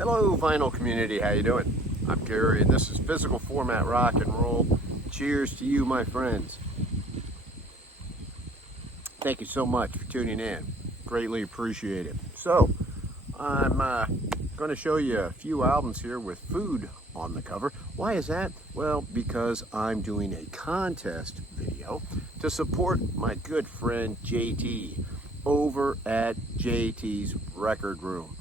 Hello, vinyl community. How you doing? I'm Gary, and this is Physical Format Rock and Roll. Cheers to you, my friends. Thank you so much for tuning in. Greatly appreciate it. So, I'm going to show you a few albums here with food on the cover. Why is that? Well, because I'm doing a contest video to support my good friend JT over at JT's Record Room.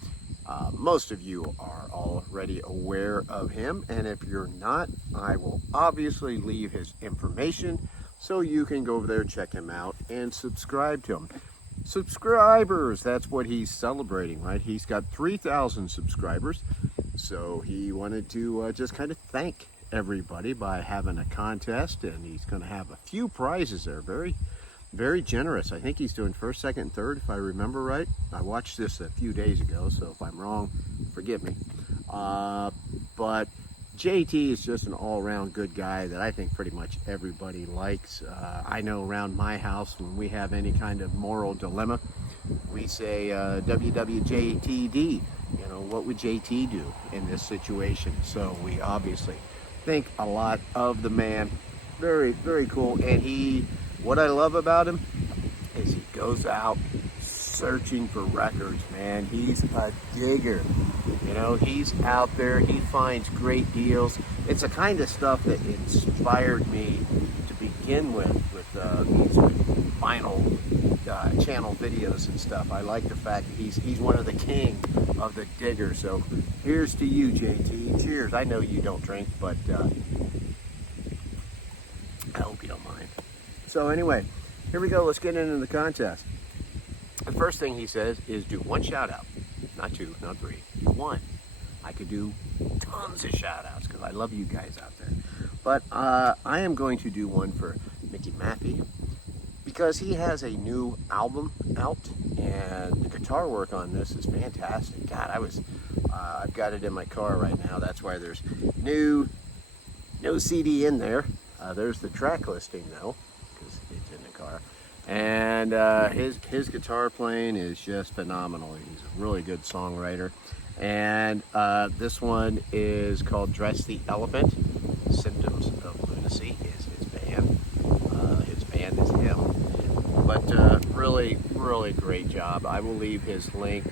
Most of you are already aware of him, and if you're not, I will obviously leave his information so you can go over there, check him out, and subscribe to him. Subscribers, that's what he's celebrating, right? He's got 3,000 subscribers, so he wanted to just kind of thank everybody by having a contest, and he's going to have a few prizes there. Very generous. I think he's doing first, second, and third, if I remember right. I watched this a few days ago, so if I'm wrong, forgive me. But JT is just an all-around good guy that I think pretty much everybody likes. I know around my house, when we have any kind of moral dilemma, we say WWJTD. You know, what would JT do in this situation? So we obviously think a lot of the man. Very, very cool. And what I love about him is he goes out searching for records, man. He's a digger. You know, he's out there, he finds great deals. It's the kind of stuff that inspired me to begin with these vinyl channel videos and stuff. I like the fact that he's one of the king of the diggers. So here's to you, JT. Cheers. I know you don't drink, but I hope you don't mind. So anyway, here we go. Let's get into the contest. The first thing he says is do one shout out. Not two, not three, do one. I could do tons of shout outs because I love you guys out there. But I am going to do one for Mickey Maffey because he has a new album out and the guitar work on this is fantastic. God, I've got it in my car right now. That's why there's no CD in there. There's the track listing though, because it's in the car. And his guitar playing is just phenomenal. He's a really good songwriter. And this one is called Dress the Elephant. Symptoms of Lunacy is his band. His band is him. But really, really great job. I will leave his link.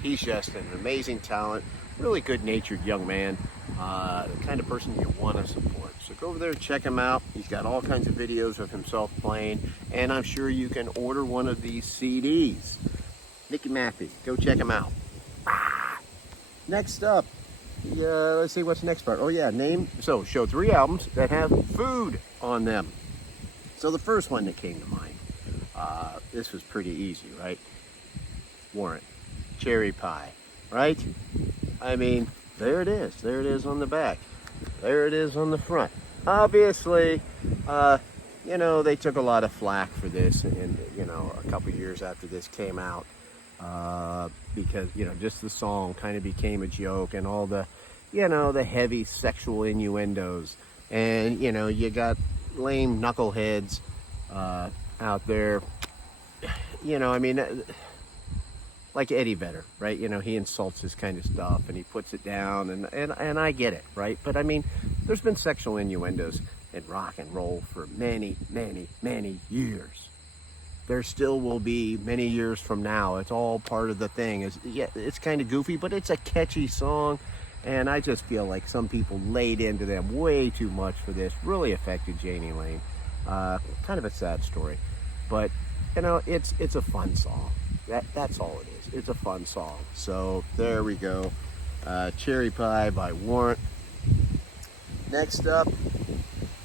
He's just an amazing talent, really good-natured young man. The kind of person you want to support. So go over there and check him out. He's got all kinds of videos of himself playing, and I'm sure you can order one of these CDs. Mickey Maffey, go check him out. Next up, let's see what's the next part. Oh yeah, show 3 albums that have food on them. So the first one that came to mind, this was pretty easy, right? Warrant, cherry pie, right? I mean, there it is. There it is on the back. There it is on the front. Obviously, you know, they took a lot of flack for this, and you know, a couple years after this came out, because you know, just the song kind of became a joke, and all the, you know, the heavy sexual innuendos, and you know, you got lame knuckleheads out there. You know, I mean, like Eddie Vedder, right? You know, he insults this kind of stuff and he puts it down, and I get it, right? But I mean, there's been sexual innuendos in rock and roll for many, many, many years. There still will be many years from now. It's all part of the thing. It's kind of goofy, but it's a catchy song, and I just feel like some people laid into them way too much for this. Really affected Janie Lane. Kind of a sad story, but you know, it's a fun song. That's all it is. It's a fun song. So there we go. Cherry Pie by Warrant. Next up,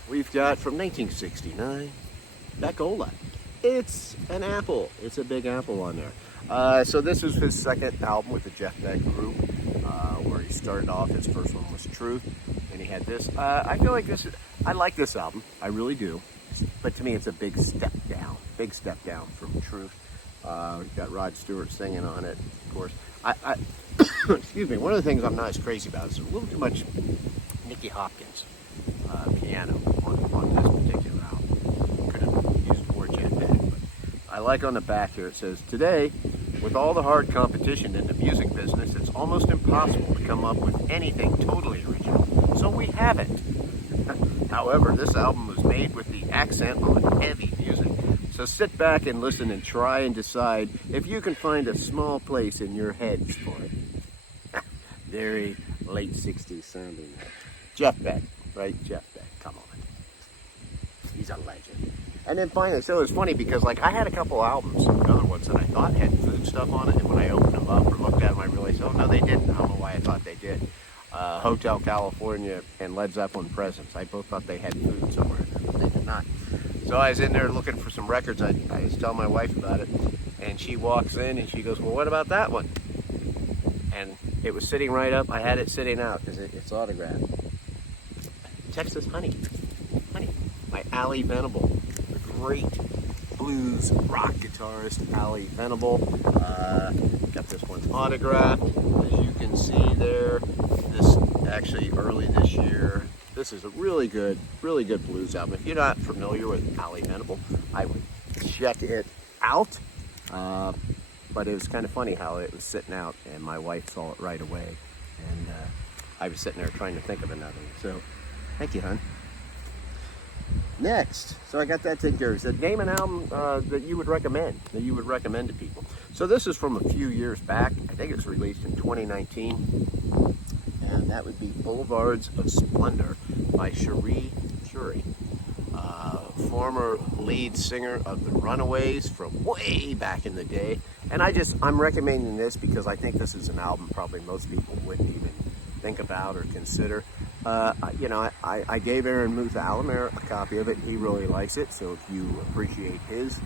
we've got from 1969, Beckola. It's an apple. It's a big apple on there. So this is his second album with the Jeff Beck group, where he started off. His first one was Truth, and he had this. I feel like I like this album. I really do. But to me, it's a big step down. Big step down from Truth. We've got Rod Stewart singing on it, of course. Excuse me, one of the things I'm not as crazy about is a little too much Nicky Hopkins piano on this particular album. Could have used more Jet Beck, but I like on the back here, it says, today, with all the hard competition in the music business, it's almost impossible to come up with anything totally original, so we haven't. However, this album was made with the accent on heavy music. So sit back and listen and try and decide if you can find a small place in your heads for it. Very late 60s sounding. Jeff Beck, right? Jeff Beck, come on. He's a legend. And then finally, so it was funny because like I had a couple albums, other ones that I thought had food stuff on it, and when I opened them up or looked at them, I realized, oh no, they didn't. I don't know why I thought they did. Hotel California and Led Zeppelin Presence. I both thought they had food somewhere in there, but they did not. So I was in there looking for some records. I was telling my wife about it, and she walks in and she goes, well, what about that one? And it was sitting right up. I had it sitting out because it's autographed. Texas Honey. By Ali Venable, the great blues rock guitarist Ali Venable. Got this one autographed, as you can see there. This actually early this year. This is a really good blues album. If you're not familiar with Ali Venable, I would check it out. But it was kind of funny how it was sitting out, and my wife saw it right away, and I was sitting there trying to think of another one. So, thank you, hon. Next, so I got that taken care of. So name an album that you would recommend to people. So this is from a few years back. I think it was released in 2019, and that would be Boulevards of Splendor by Cherie Currie, former lead singer of the Runaways from way back in the day. And I'm recommending this because I think this is an album probably most people wouldn't even think about or consider. I gave Aaron Muth Alamer a copy of it. He really likes it, so if you appreciate his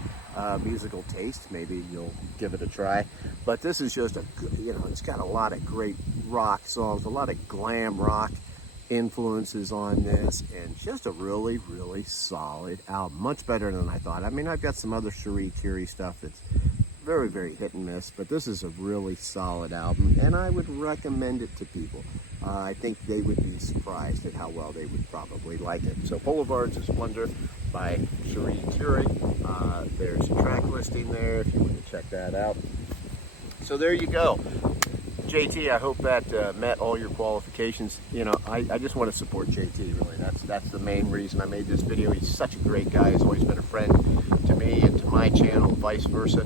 musical taste, maybe you'll give it a try. But this is just it's got a lot of great rock songs, a lot of glam rock influences on this, and just a really, really solid album. Much better than I thought. I mean, I've got some other Cherie Currie stuff that's very, very hit and miss, but this is a really solid album, and I would recommend it to people. I think they would be surprised at how well they would probably like it. So Boulevards of Splendor by Cherie Currie. There's a track listing there if you want to check that out. So there you go. JT, I hope that met all your qualifications. I just want to support JT, really. That's the main reason I made this video. He's such a great guy. He's always been a friend to me and to my channel, vice versa.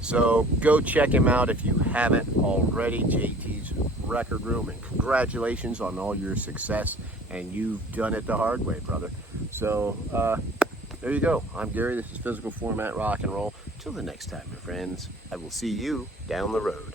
So go check him out if you haven't already. JT's Record Room, and congratulations on all your success. And you've done it the hard way, brother. So there you go. I'm Gary. This is Physical Format Rock and Roll. Till the next time, my friends, I will see you down the road.